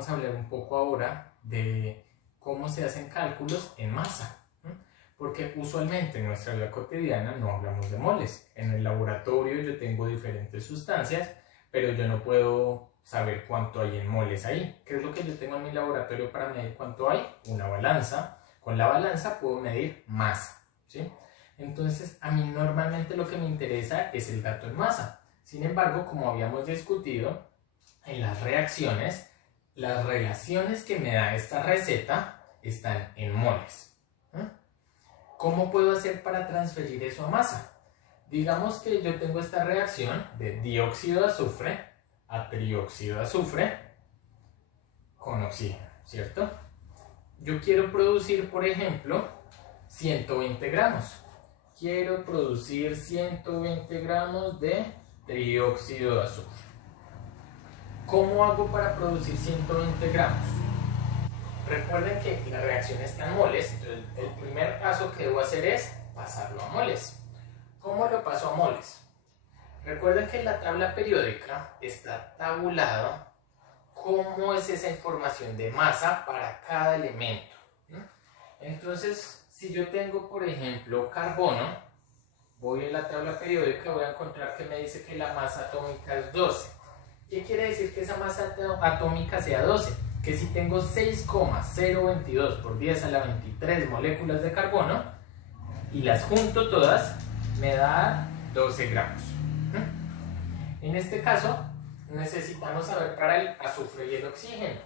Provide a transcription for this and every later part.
vamos a hablar un poco ahora de cómo se hacen cálculos en masa, ¿no? Porque usualmente en nuestra vida cotidiana no hablamos de moles. En el laboratorio yo tengo diferentes sustancias, pero yo no puedo saber cuánto hay en moles ahí. ¿Qué es lo que yo tengo en mi laboratorio para medir cuánto hay? Una balanza. Con la balanza puedo medir masa, ¿sí? Entonces a mí normalmente lo que me interesa es el dato en masa. Sin embargo, como habíamos discutido, en las reacciones, las relaciones que me da esta receta están en moles. ¿Cómo puedo hacer para transferir eso a masa? Digamos que yo tengo esta reacción de dióxido de azufre a trióxido de azufre con oxígeno, ¿cierto? Yo quiero producir, por ejemplo, 120 gramos. Quiero producir 120 gramos de trióxido de azufre. ¿Cómo hago para producir 120 gramos? Recuerden que la reacción está en moles, entonces el primer paso que debo hacer es pasarlo a moles. ¿Cómo lo paso a moles? Recuerden que en la tabla periódica está tabulado cómo es esa información de masa para cada elemento, ¿no? Entonces, si yo tengo, por ejemplo, carbono, voy en la tabla periódica y voy a encontrar que me dice que la masa atómica es 12. ¿Qué quiere decir que esa masa atómica sea 12? Que si tengo 6,022 por 10 a la 23 moléculas de carbono y las junto todas, me da 12 gramos. En este caso, necesitamos saber para el azufre y el oxígeno.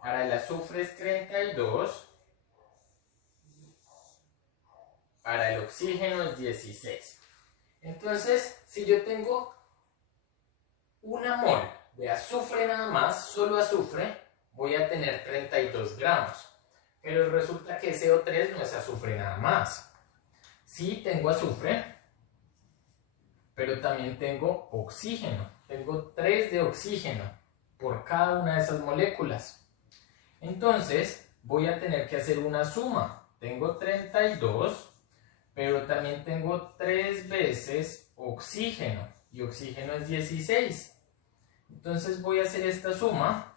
Para el azufre es 32, para el oxígeno es 16. Entonces, si yo tengo una mol de azufre nada más, solo azufre, voy a tener 32 gramos. Pero resulta que CO3 no es azufre nada más. Sí tengo azufre, pero también tengo oxígeno. Tengo 3 de oxígeno por cada una de esas moléculas. Entonces, voy a tener que hacer una suma. Tengo 32, pero también tengo 3 veces oxígeno. Y oxígeno es 16. Entonces voy a hacer esta suma.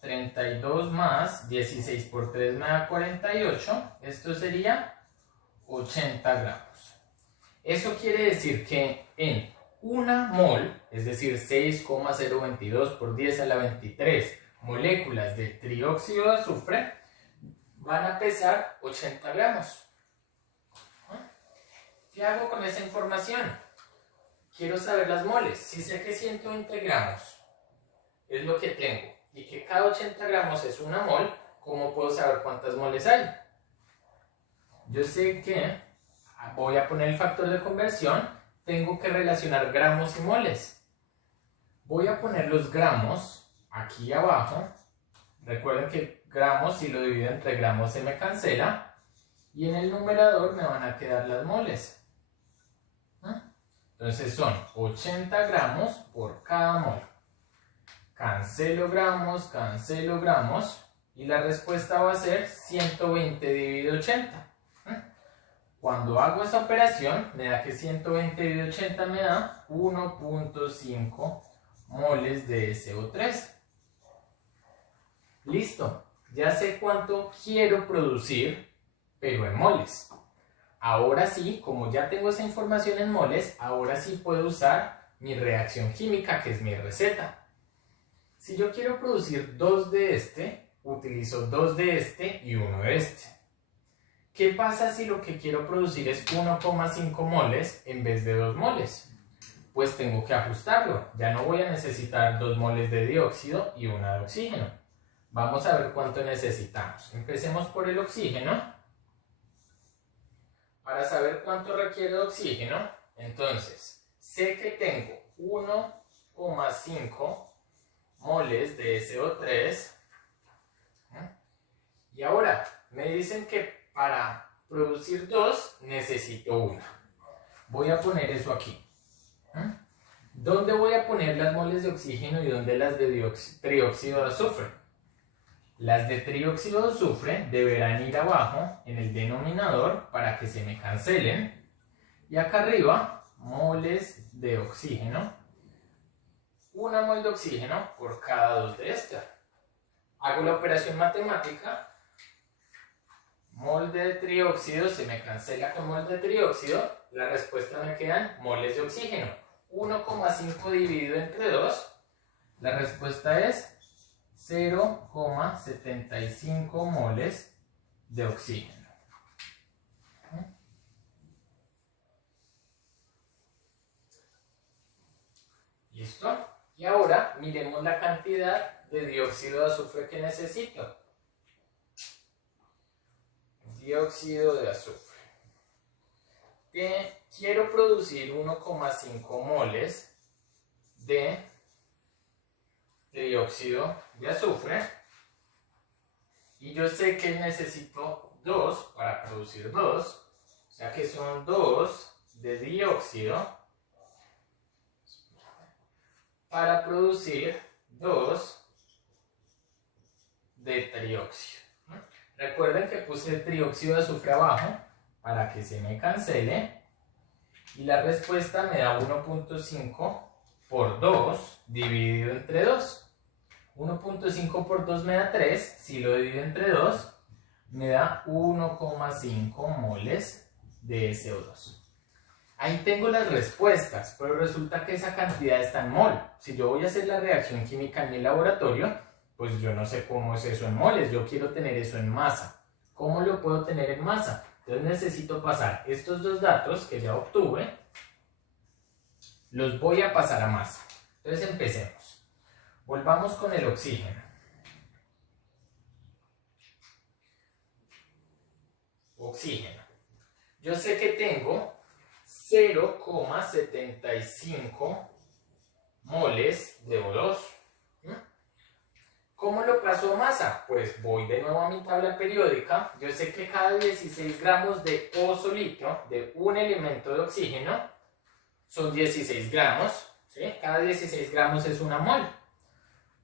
32 más 16 por 3 me da 48. Esto sería 80 gramos. Eso quiere decir que en una mol, es decir, 6,022 por 10 a la 23 moléculas de trióxido de azufre, van a pesar 80 gramos. ¿Qué hago con esa información? Quiero saber las moles. Si sé que 120 gramos es lo que tengo y que cada 80 gramos es una mol, ¿cómo puedo saber cuántas moles hay? Yo sé que voy a poner el factor de conversión, tengo que relacionar gramos y moles. Voy a poner los gramos aquí abajo. Recuerden que gramos, si lo divido entre gramos, se me cancela. Y en el numerador me van a quedar las moles. Entonces son 80 gramos por cada mol. Cancelo gramos, y la respuesta va a ser 120 dividido 80. Cuando hago esa operación, me da que 120 dividido 80 me da 1.5 moles de SO3. Listo, ya sé cuánto quiero producir, pero en moles. Ahora sí, como ya tengo esa información en moles, ahora sí puedo usar mi reacción química, que es mi receta. Si yo quiero producir 2 de este, utilizo 2 de este y 1 de este. ¿Qué pasa si lo que quiero producir es 1,5 moles en vez de 2 moles? Pues tengo que ajustarlo. Ya no voy a necesitar 2 moles de dióxido y 1 de oxígeno. Vamos a ver cuánto necesitamos. Empecemos por el oxígeno. Para saber cuánto requiere de oxígeno, entonces, sé que tengo 1,5 moles de SO3. Y ahora, me dicen que para producir 2 necesito 1. Voy a poner eso aquí. ¿Dónde voy a poner las moles de oxígeno y dónde las de trióxido de azufre? Las de trióxido de azufre deberán ir abajo en el denominador para que se me cancelen. Y acá arriba, moles de oxígeno. 1 mol de oxígeno por cada 2 de esta. Hago la operación matemática, mol de trióxido se me cancela con mol de trióxido, la respuesta me quedan moles de oxígeno. 1,5 dividido entre 2, la respuesta es 0,75 moles de oxígeno. ¿Listo? Y ahora miremos la cantidad de dióxido de azufre que necesito. Dióxido de azufre. Quiero producir 1,5 moles de dióxido de azufre. Y yo sé que necesito 2 para producir 2. O sea que son 2 de dióxido para producir 2 de trióxido. Recuerden que puse el trióxido de azufre abajo para que se me cancele. Y la respuesta me da 1,5 por 2 dividido entre 2. 1,5 por 2 me da 3. Si lo divido entre 2, me da 1,5 moles de CO2. Ahí tengo las respuestas, pero resulta que esa cantidad está en mol. Si yo voy a hacer la reacción química en mi laboratorio, pues yo no sé cómo es eso en moles, yo quiero tener eso en masa. ¿Cómo lo puedo tener en masa? Entonces necesito pasar estos dos datos que ya obtuve, los voy a pasar a masa. Entonces empecemos. Volvamos con el oxígeno. Oxígeno. Yo sé que tengo 0,75 moles de O2. ¿Cómo lo paso a masa? Pues voy de nuevo a mi tabla periódica. Yo sé que cada 16 gramos de O solito, de un elemento de oxígeno, son 16 gramos. ¿Sí? Cada 16 gramos es una mol.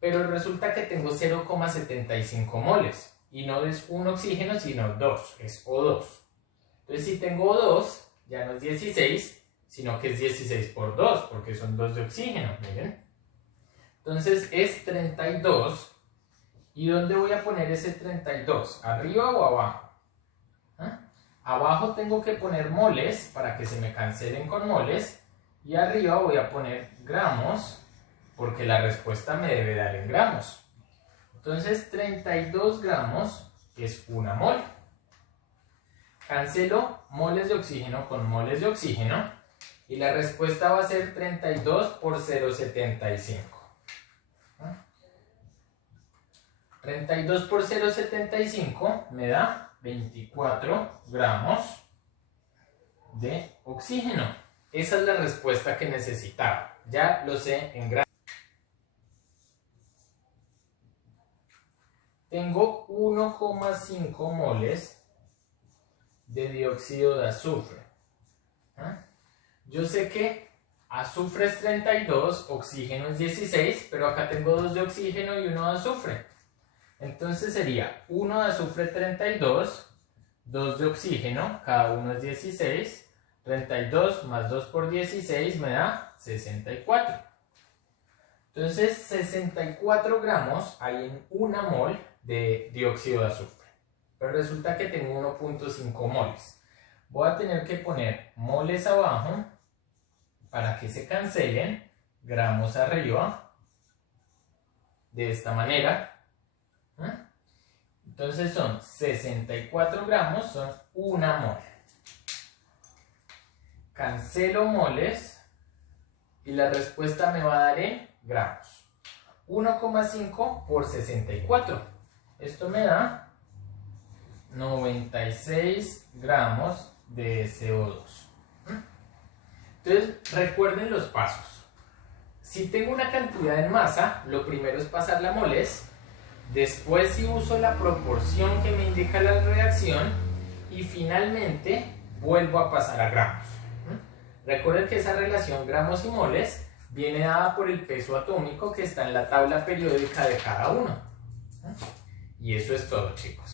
Pero resulta que tengo 0,75 moles. Y no es un oxígeno, sino 2. Es O2. Entonces si tengo O2, ya no es 16, sino que es 16 por 2, porque son 2 de oxígeno, ¿miren? Entonces es 32. ¿Y dónde voy a poner ese 32? ¿Arriba o abajo? ¿Ah? Abajo tengo que poner moles para que se me cancelen con moles. Y arriba voy a poner gramos, porque la respuesta me debe dar en gramos. Entonces 32 gramos es una mol. Cancelo moles de oxígeno con moles de oxígeno y la respuesta va a ser 32 por 0,75. 32 por 0,75 me da 24 gramos de oxígeno. Esa es la respuesta que necesitaba. Ya lo sé en gramos. Tengo 1,5 moles de dióxido de azufre. Yo sé que azufre es 32, oxígeno es 16, pero acá tengo 2 de oxígeno y 1 de azufre. Entonces sería 1 de azufre 32, 2 de oxígeno, cada uno es 16, 32 más 2 por 16 me da 64. Entonces 64 gramos hay en una mol de dióxido de azufre. Pero resulta que tengo 1,5 moles. Voy a tener que poner moles abajo para que se cancelen, gramos arriba, de esta manera. Entonces son 64 gramos, son una mol. Cancelo moles y la respuesta me va a dar en gramos. 1,5 por 64. Esto me da 96 gramos de CO2. Entonces recuerden los pasos. Si tengo una cantidad en masa, lo primero es pasarla a moles. Después si uso la proporción que me indica la reacción. Y finalmente vuelvo a pasar a gramos. Recuerden que esa relación gramos y moles viene dada por el peso atómico que está en la tabla periódica de cada uno. Y eso es todo, chicos.